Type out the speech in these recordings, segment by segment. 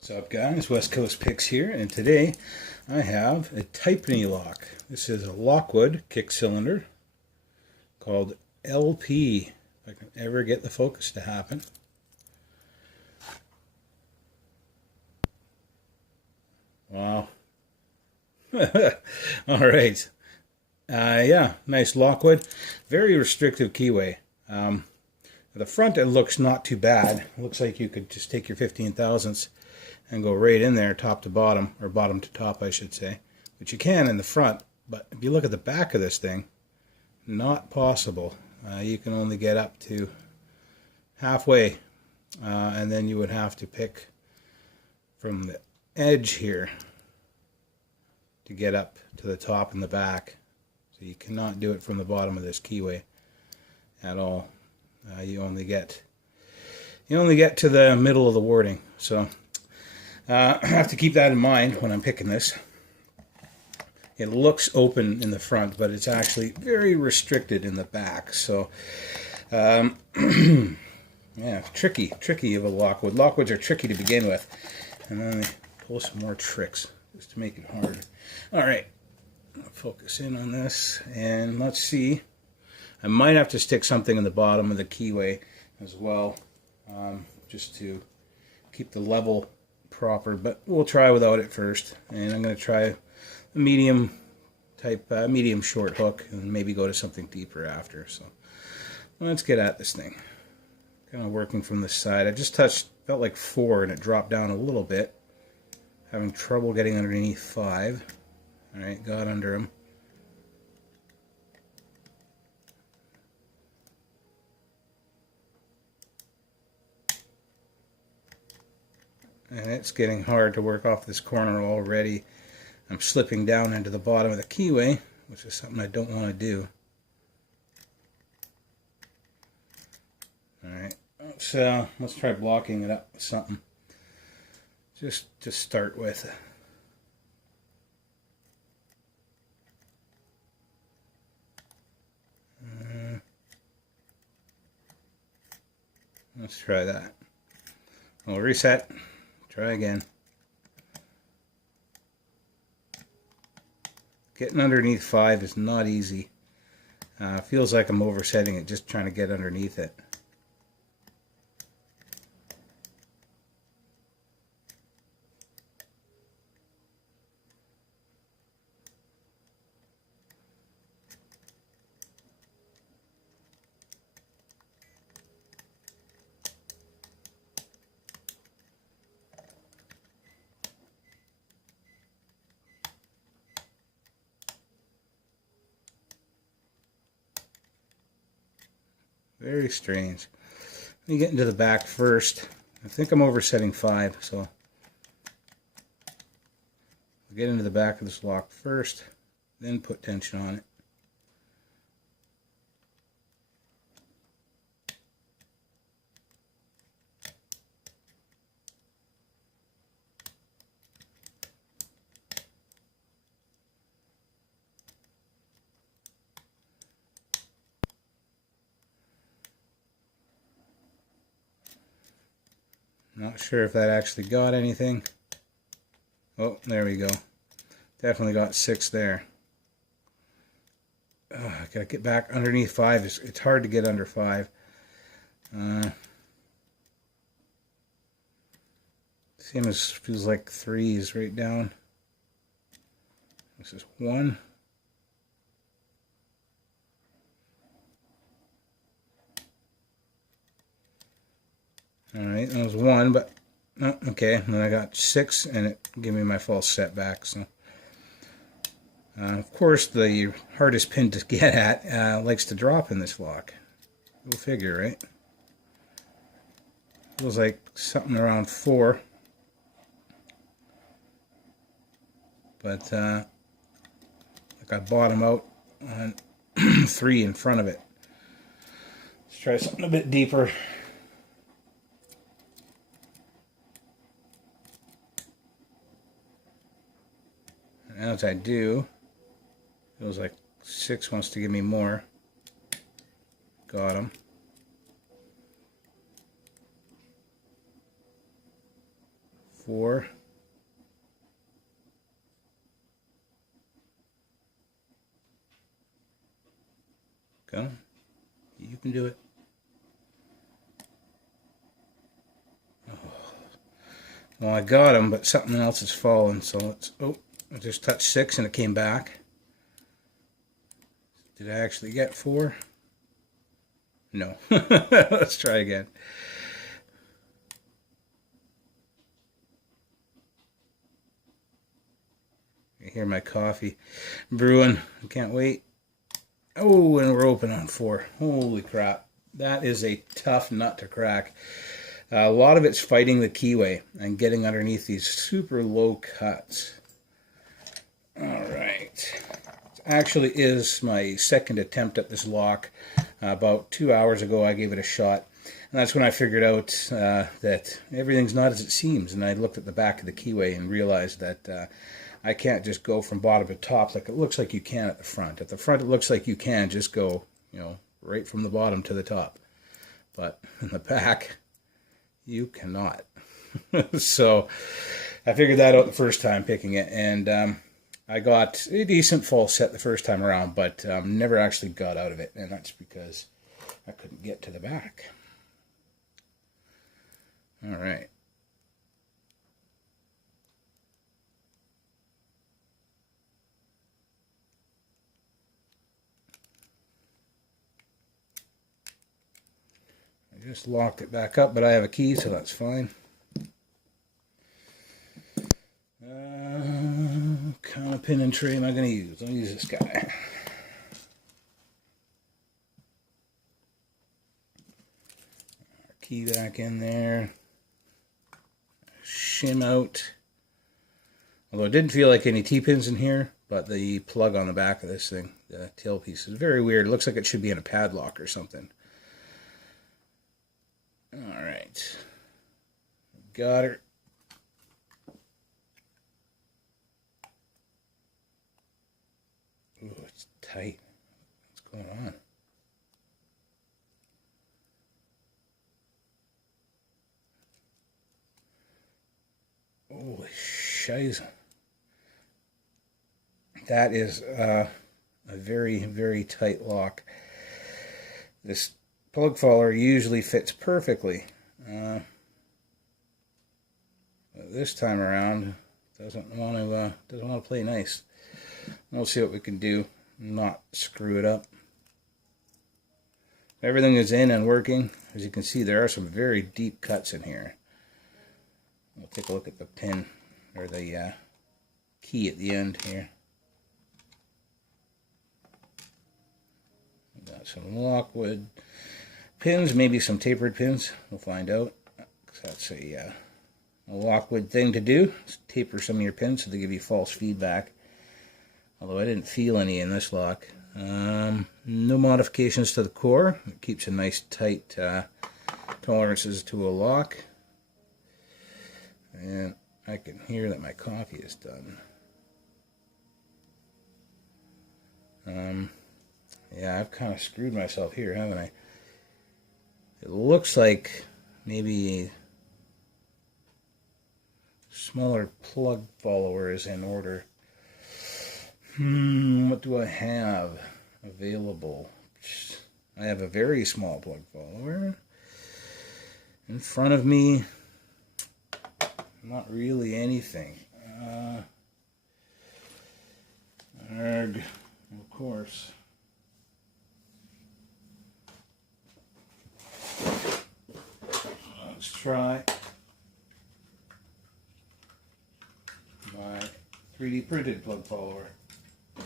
What's up guys, West Coast Picks here, and today I have a Tipene lock. This is a LockWood kick cylinder called LP, if I can ever get the focus to happen. Wow. Alright. Yeah, nice LockWood. Very restrictive keyway. The front it looks not too bad. It looks like you could just take your 15 thousandths and go right in there top to bottom, or bottom to top I should say, which you can in the front, but if you look at the back of this thing, not possible. You can only get up to halfway, and then you would have to pick from the edge here to get up to the top and the back. So you cannot do it from the bottom of this keyway at all. You only get to the middle of the warding. So I have to keep that in mind when I'm picking this. It looks open in the front, but it's actually very restricted in the back. So, yeah, tricky of a LockWood. LockWoods are tricky to begin with, and then they pull some more tricks just to make it harder. All right, I'll focus in on this, and let's see. I might have to stick something in the bottom of the keyway as well, just to keep the level proper, but we'll try without it first. And I'm going to try a medium type, medium short hook, and maybe go to something deeper after. So let's get at this thing. Kind of working from the side. I just felt like 4 and it dropped down a little bit. Having trouble getting underneath 5. Alright, got under him. And it's getting hard to work off this corner already. I'm slipping down into the bottom of the keyway, which is something I don't want to do. Alright, let's try blocking it up with something. Just to start with. Let's try that. We'll reset. Try again. Getting underneath 5 is not easy. Feels like I'm oversetting it, just trying to get underneath it. Very strange. Let me get into the back first. I think I'm oversetting 5, so I'll get into the back of this lock first, then put tension on it. Not sure if that actually got anything. Oh, there we go. Definitely got 6 there. I gotta get back underneath 5. It's hard to get under 5. Same as feels like 3 is right down. This is 1. Alright, that was 1, but oh, okay, and then I got 6 and it gave me my false setback. So of course the hardest pin to get at likes to drop in this lock. Go figure, right? Feels like something around 4, but like I bottom out on 3 in front of it. Let's try something a bit deeper. As I do, feels like 6 wants to give me more. Got him. 4. Go. You can do it. Oh. Well, I got him, but something else has fallen, so let's... Oh, I just touched 6 and it came back. Did I actually get 4? No. Let's try again. I hear my coffee brewing. I can't wait. Oh, and we're open on 4. Holy crap. That is a tough nut to crack. A lot of it's fighting the keyway and getting underneath these super low cuts. Alright. It actually is my second attempt at this lock. About 2 hours ago I gave it a shot. And that's when I figured out that everything's not as it seems. And I looked at the back of the keyway and realized that I can't just go from bottom to top like it looks like you can at the front. At the front it looks like you can just go, right from the bottom to the top. But in the back, you cannot. So I figured that out the first time picking it. And I got a decent false set the first time around, but never actually got out of it. And that's because I couldn't get to the back. All right. I just locked it back up, but I have a key, so that's fine. What kind of pin and tray am I going to use? I'll use this guy. Key back in there. Shim out. Although it didn't feel like any T-pins in here, but the plug on the back of this thing, the tailpiece, is very weird. It looks like it should be in a padlock or something. Alright. Got her. Ooh, it's tight. What's going on? Holy shiz. That is a very, very tight lock. This plug follower usually fits perfectly. But this time around, doesn't want to play nice. We'll see what we can do, not screw it up. Everything is in and working. As you can see, there are some very deep cuts in here. We'll take a look at the pin, or the key at the end here. We've got some LockWood pins, maybe some tapered pins. We'll find out. That's a LockWood thing to do. Just taper some of your pins so they give you false feedback. Although I didn't feel any in this lock. No modifications to the core. It keeps a nice tight tolerances to a lock. And I can hear that my coffee is done. Yeah, I've kind of screwed myself here, haven't I? It looks like maybe a smaller plug follower is in order. What do I have available? I have a very small plug follower. In front of me, not really anything. Of course. Let's try my 3D printed plug follower.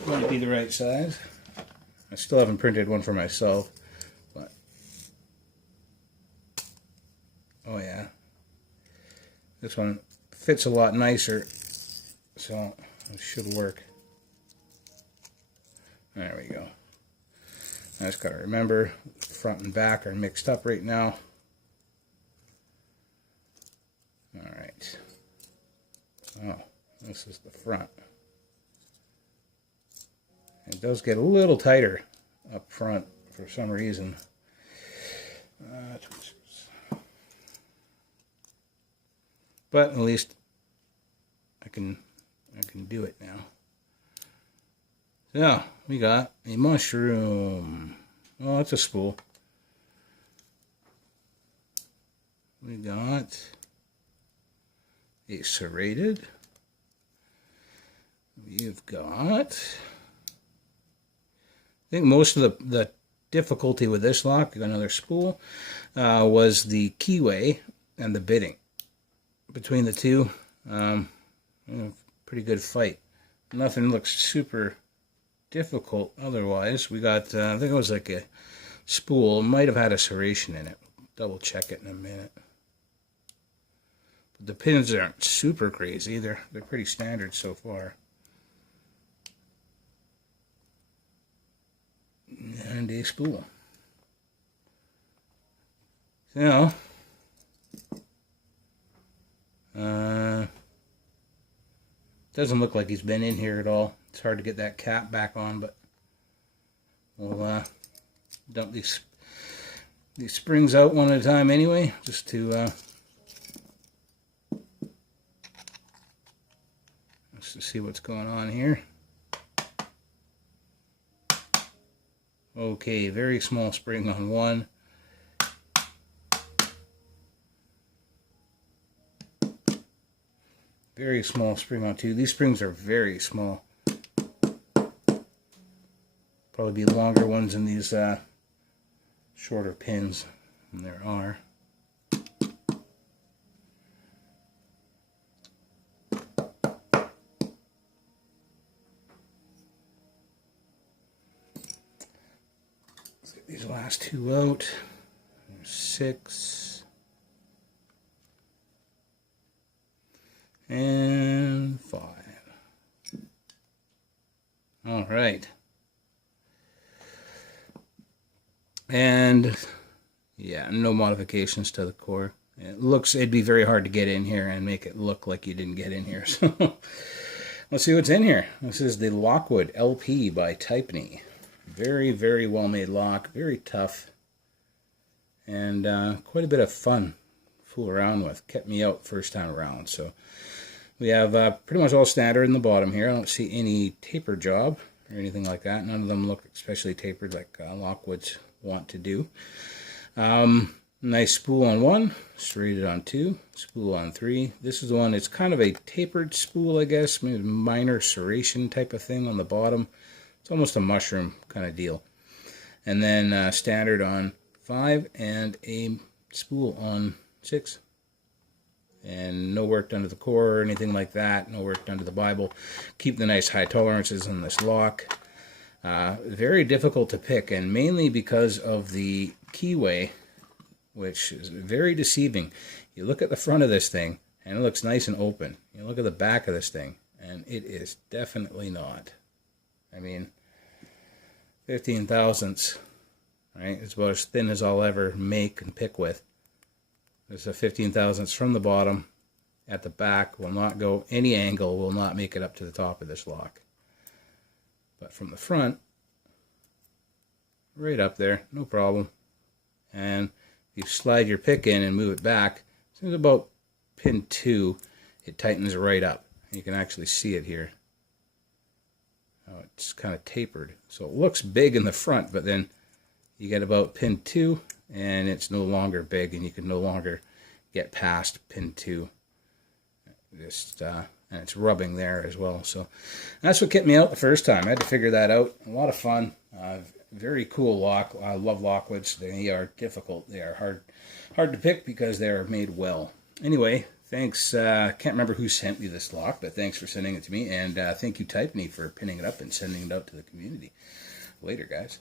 Might be the right size. I still haven't printed one for myself, but oh yeah, this one fits a lot nicer, so it should work. There we go. I just gotta remember, front and back are mixed up right now. Alright. Oh, this is the front. It does get a little tighter up front for some reason. But at least I can do it now. So we got a mushroom. Oh, it's a spool. We got a serrated. We've got, I think most of the difficulty with this lock, another spool, was the keyway and the bitting. Between the two, pretty good fight. Nothing looks super difficult otherwise. We got, I think it was like a spool. It might have had a serration in it. Double check it in a minute. But the pins aren't super crazy. They're pretty standard so far. And a spool. So, doesn't look like he's been in here at all. It's hard to get that cap back on, but we'll dump these springs out one at a time anyway, just to see what's going on here. Okay, very small spring on one. Very small spring on two. These springs are very small. Probably be longer ones in these shorter pins than there are. Let's get these last two out. There's 6. And 5. All right. And yeah, no modifications to the core. It'd be very hard to get in here and make it look like you didn't get in here. So let's see what's in here. This is the LockWood LP by Tipene. Very, very well made lock. Very tough. And quite a bit of fun to fool around with. Kept me out first time around. So we have pretty much all standard in the bottom here. I don't see any taper job or anything like that. None of them look especially tapered like LockWoods want to do. Nice spool on 1, serrated on 2, spool on 3. This is the one, it's kind of a tapered spool, I guess, maybe minor serration type of thing on the bottom. It's almost a mushroom kind of deal. And then standard on 5 and a spool on 6. And no work done to the core or anything like that. No work done to the Bible. Keep the nice high tolerances in this lock. Very difficult to pick, and mainly because of the keyway, which is very deceiving. You look at the front of this thing, and it looks nice and open. You look at the back of this thing, and it is definitely not. I mean, 15 thousandths, right? It's about as thin as I'll ever make and pick with. There's a 15 thousandths from the bottom at the back. Will not go any angle, will not make it up to the top of this lock. But from the front, right up there, no problem. And you slide your pick in and move it back. As soon as about pin 2, it tightens right up. You can actually see it here. Oh, it's kind of tapered. So it looks big in the front, but then you get about pin 2, and it's no longer big, and you can no longer get past pin 2. And it's rubbing there as well. So that's what kept me out the first time. I had to figure that out. A lot of fun. Very cool lock. I love LockWoods. They are difficult. They are hard to pick because they are made well. Anyway, thanks. Can't remember who sent me this lock, but thanks for sending it to me. And thank you, Tipene, for pinning it up and sending it out to the community. Later, guys.